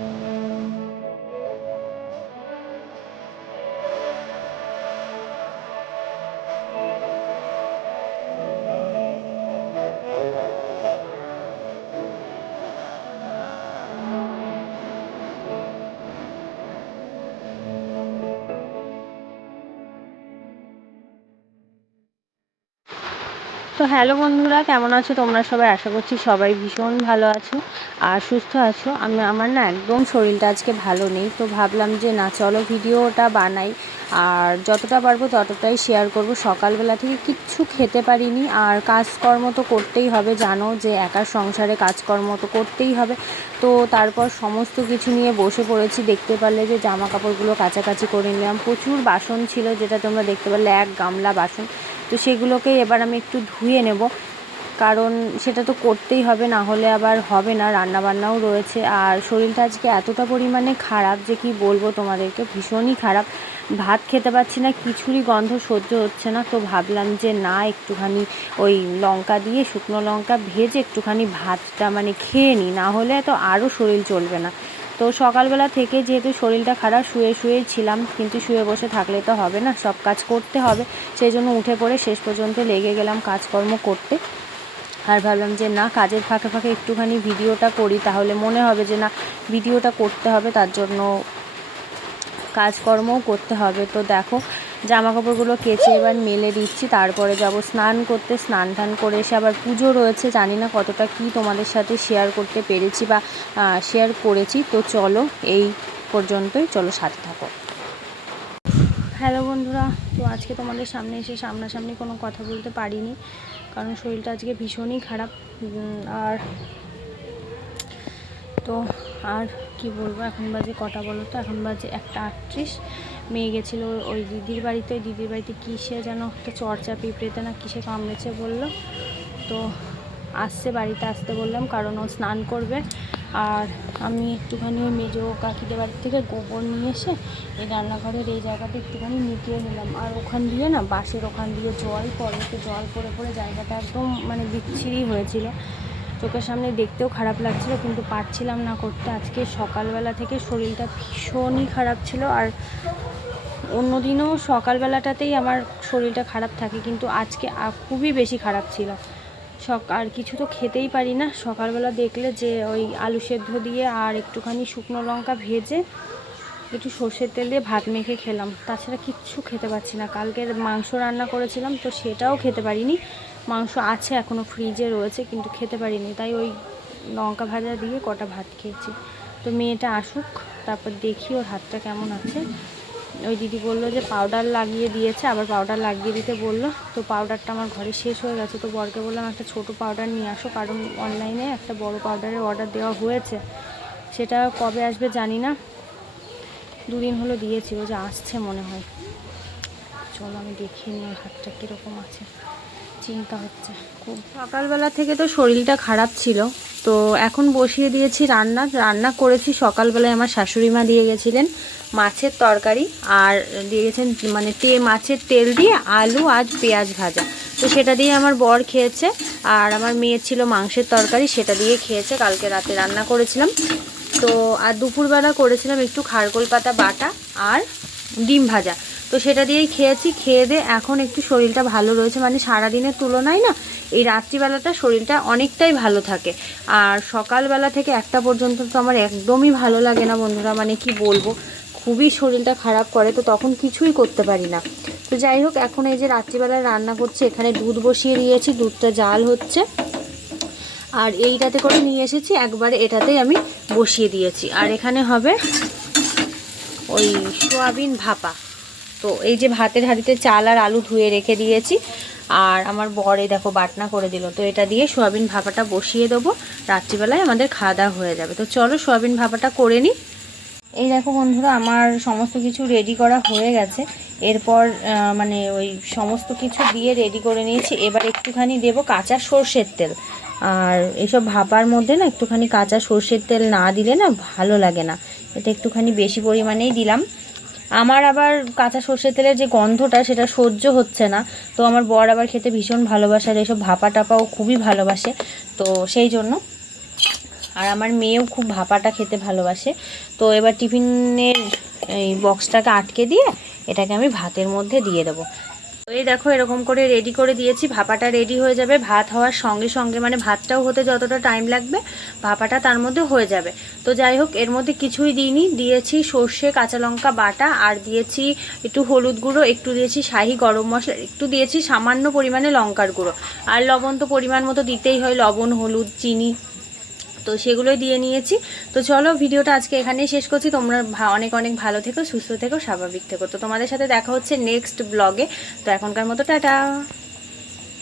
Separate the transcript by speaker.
Speaker 1: Thank you. তো hello বন্ধুরা, কেমন আছো তোমরা সবাই? আশা করছি সবাই ভীষণ ভালো আছো আর সুস্থ আছো। আমি, আমার না একদম শরীরটা আজকে ভালো নেই, তো ভাবলাম যে না, চলো ভিডিওটা বানাই। আর যতটা পারব ততটাই শেয়ার করব। সকালবেলা থেকে কিচ্ছু খেতে পারিনি। আর কাজকর্ম তো করতেই হবে, জানো যে একার সংসারে কাজকর্ম তো করতেই হবে। তো তারপর সমস্ত কিছু নিয়ে বসে পড়েছি। দেখতে পারলে যে জামা কাপড়গুলো কাছাকাছি করে নিলাম। প্রচুর বাসন ছিল যেটা তোমরা দেখতে পারলে, এক গামলা বাসন। তো সেগুলোকেই এবার আমি একটু ধুয়ে নেব। কারণ সেটা তো করতেই হবে, না হলে আবার হবে না, রান্নাবান্নাও রয়েছে। আর শরীরটা আজকে এতটা পরিমাণে খারাপ যে কি বলব তোমাদেরকে, ভীষণই খারাপ। ভাত খেতে পারছি না কিছুরই গন্ধ সহ্য হচ্ছে না, তো ভাবলাম যে না, একটুখানি ওই লঙ্কা দিয়ে শুকনো লঙ্কা ভেজে একটুখানি ভাতটা মানে খেয়ে নিই, না হলে তো আরও শরীর চলবে না। তো সকালবেলা থেকে যেহেতু শরীরটা খারাপ, শুয়ে শুয়েই ছিলাম, কিন্তু শুয়ে বসে থাকলে তো হবে না, সব কাজ করতে হবে। সেই জন্য উঠে পড়ে শেষ পর্যন্ত লেগে গেলাম কাজকর্ম করতে। আর ভাবলাম যে না, কাজের ফাঁকে ফাঁকে একটুখানি ভিডিওটা করি, তাহলে মনে হবে যে না, ভিডিওটা করতে হবে, তার জন্য কাজকর্মও করতে হবে। তো দেখো জামা কাপড়গুলো কেচে এবার মেলে দিচ্ছি, তারপরে যাব স্নান করতে, স্নান টান করে এসে আবার পুজো রয়েছে, জানি না কতটা কি তোমাদের সাথে শেয়ার করতে পেরেছি বা শেয়ার করেছি, তো চলো এই পর্যন্তই, চলো সাথে থাকো। হ্যালো বন্ধুরা, তো আজকে তোমাদের সামনে এসে সামনাসামনি কোনো কথা বলতে পারিনি, কারণ শরীরটা আজকে ভীষণই খারাপ আর তো আর কি বলব, এখন বাজে কটা বলো তো, এখন বাজে একটা আটত্রিশ মেয়ে গেছিল ওই দিদির বাড়িতে, ওই দিদির বাড়িতে কিসে যেন একটা চর্চা পিঁপড়েতে না কিসে কামড়েছে বলল। তো আসছে বাড়িতে আসতে বললাম, কারণ ও স্নান করবে। আর আমি একটুখানি ওই মেজো কাকিদের বাড়ির থেকে গোবর নিয়ে এসে এই রান্নাঘরের এই জায়গাটা একটুখানি মিটিয়ে নিলাম। আর ওখান দিয়ে না বাসের ওখান দিয়ে জল পড়ে তো জল পড়ে পড়ে জায়গাটা একদম মানে বিচ্ছিরি হয়েছিল। চোখের সামনে দেখতেও খারাপ লাগছিল, কিন্তু পারছিলাম না করতে। আজকে সকালবেলা থেকে শরীরটা ভীষণই খারাপ ছিল। আর অন্য দিনও সকালবেলাটাতেই আমার শরীরটা খারাপ থাকে, কিন্তু আজকে খুবই বেশি খারাপ ছিল। সক, আর কিছু তো খেতেই পারি না। সকালবেলা দেখলে যে ওই আলু সেদ্ধ দিয়ে আর একটুখানি শুকনো লঙ্কা ভেজে একটু সর্ষের তেল দিয়ে ভাত মেখে খেলাম। তাছাড়া কিচ্ছু খেতে পারছি না। কালকের মাংস রান্না করেছিলাম, তো সেটাও খেতে পারিনি। মাংস আছে এখনও ফ্রিজে রয়েছে, কিন্তু খেতে পারিনি। তাই ওই লঙ্কা ভাজা দিয়ে কটা ভাত খেয়েছি। তো মেয়েটা আসুক, তারপর দেখি ওর হাতটা কেমন আছে। ওই দিদি বলল যে পাউডার লাগিয়ে দিয়েছে, আবার পাউডার লাগিয়ে দিতে বলল। তো পাউডারটা আমার ঘরে শেষ হয়ে গেছে। তো বরকে বললাম, একটা ছোট পাউডার নিয়ে আসো, কারণ অনলাইনে একটা বড় পাউডারের অর্ডার দেওয়া হয়েছে। সেটা কবে আসবে জানি না। দুদিন হলো দিয়েছি, ও যে আসছে মনে হয়। চলো আমি দেখিয়ে নিই হাতটা কীরকম আছে। চিন্তা হচ্ছে খুব। সকালবেলা থেকে তো শরীরটা খারাপ ছিল, তো এখন বসিয়ে দিয়েছি রান্না। রান্না করেছি সকালবেলায় আমার শাশুড়ি মা দিয়ে গেছিলেন মাছের তরকারি আর দিয়ে গেছেন মানে তে, মাছের তেল দিয়ে আলু আজ পেঁয়াজ ভাজা। তো সেটা দিয়ে আমার বর খেয়েছে আর আমার মেয়ে ছিল মাংসের তরকারি, সেটা দিয়ে খেয়েছে। কালকে রাতে রান্না করেছিলাম। তো আর দুপুরবেলা করেছিলাম একটু খারকোল পাতা বাটা আর ডিম ভাজা। তো সেটা দিয়েই খেয়েছি। খেয়ে দিয়ে এখন একটু শরীরটা ভালো রয়েছে। মানে সারাদিনের তুলনায় না, এই রাত্রিবেলাটা শরীরটা অনেকটাই ভালো থাকে। আর সকালবেলা থেকে একটা পর্যন্ত তো আমার একদমই ভালো লাগে না বন্ধুরা। মানে কি বলব, খুবই শরীরটা খারাপ করে, তো তখন কিছুই করতে পারি না। তো যাই হোক, এখন এই যে রাত্রিবেলায় রান্না করছি, এখানে দুধ বসিয়ে দিয়েছি, দুধটা জাল হচ্ছে। আর এইটাতে করে নিয়ে এসেছি, একবারে এটাতেই আমি বসিয়ে দিয়েছি। আর এখানে হবে ওই সোয়াবিন ভাপা। তো এই যে ভাতের হাঁড়িতে চাল আর আলু ধুয়ে রেখে দিয়েছি। আর আমার বরে দেখো বাটনা করে দিল। তো এটা দিয়ে সোয়াবিন ভাপাটা বসিয়ে দেবো। রাত্রিবেলায় আমাদের খাওয়া দাওয়া হয়ে যাবে। তো চলো সোয়াবিন ভাপাটা করে নিই। এই দেখো বন্ধুরা, আমার সমস্ত কিছু রেডি করা হয়ে গেছে। এরপর মানে ওই সমস্ত কিছু দিয়ে রেডি করে নিয়েছি। এবার একটুখানি দেব কাঁচা সর্ষের তেল। আর এইসব ভাপার মধ্যে না একটুখানি কাঁচা সর্ষের তেল না দিলে না ভালো লাগে না। এটা একটুখানি বেশি পরিমাণেই দিলাম। আমার আবার কাঁচা সর্ষের তেলের যে গন্ধটা, সেটা সহ্য হচ্ছে না। তো আমার বর আবার খেতে ভীষণ ভালোবাসে, আর এইসব ভাপা টাপাও খুবই ভালোবাসে। তো সেই জন্য। আর আমার মেয়েও খুব ভাপাটা খেতে ভালোবাসে। তো এবার টিফিনের এই বক্সটাকে আটকে দিয়ে, এটাকে আমি ভাতের মধ্যে দিয়ে দেবো। এই দেখো, এরকম করে রেডি করে দিয়েছি। ভাপাটা রেডি হয়ে যাবে। ভাত হওয়ার সঙ্গে সঙ্গে মানে ভাতটাও হতে যতটা টাইম লাগবে, ভাপাটা তার মধ্যে হয়ে যাবে। তো যাই হোক, এর মধ্যে কিছুই দিইনি। দিয়েছি সর্ষে, কাঁচা লঙ্কা বাটা, আর দিয়েছি একটু হলুদ গুঁড়ো, একটু দিয়েছি শাহি গরম মশলা, একটু দিয়েছি সামান্য পরিমাণে লঙ্কার গুঁড়ো। আর লবণ তো পরিমাণ মতো দিতেই হয়। লবণ, হলুদ, চিনি। তো সেগুলোই দিয়ে নিয়েছি। তো চলো ভিডিওটা আজকে এখানেই শেষ করছি। তোমরা অনেক অনেক ভালো থেকো, সুস্থ থেকো, স্বাভাবিক থেকো। তো তোমাদের সাথে দেখা হচ্ছে নেক্সট ব্লগে তো এখনকার মতো টাটা।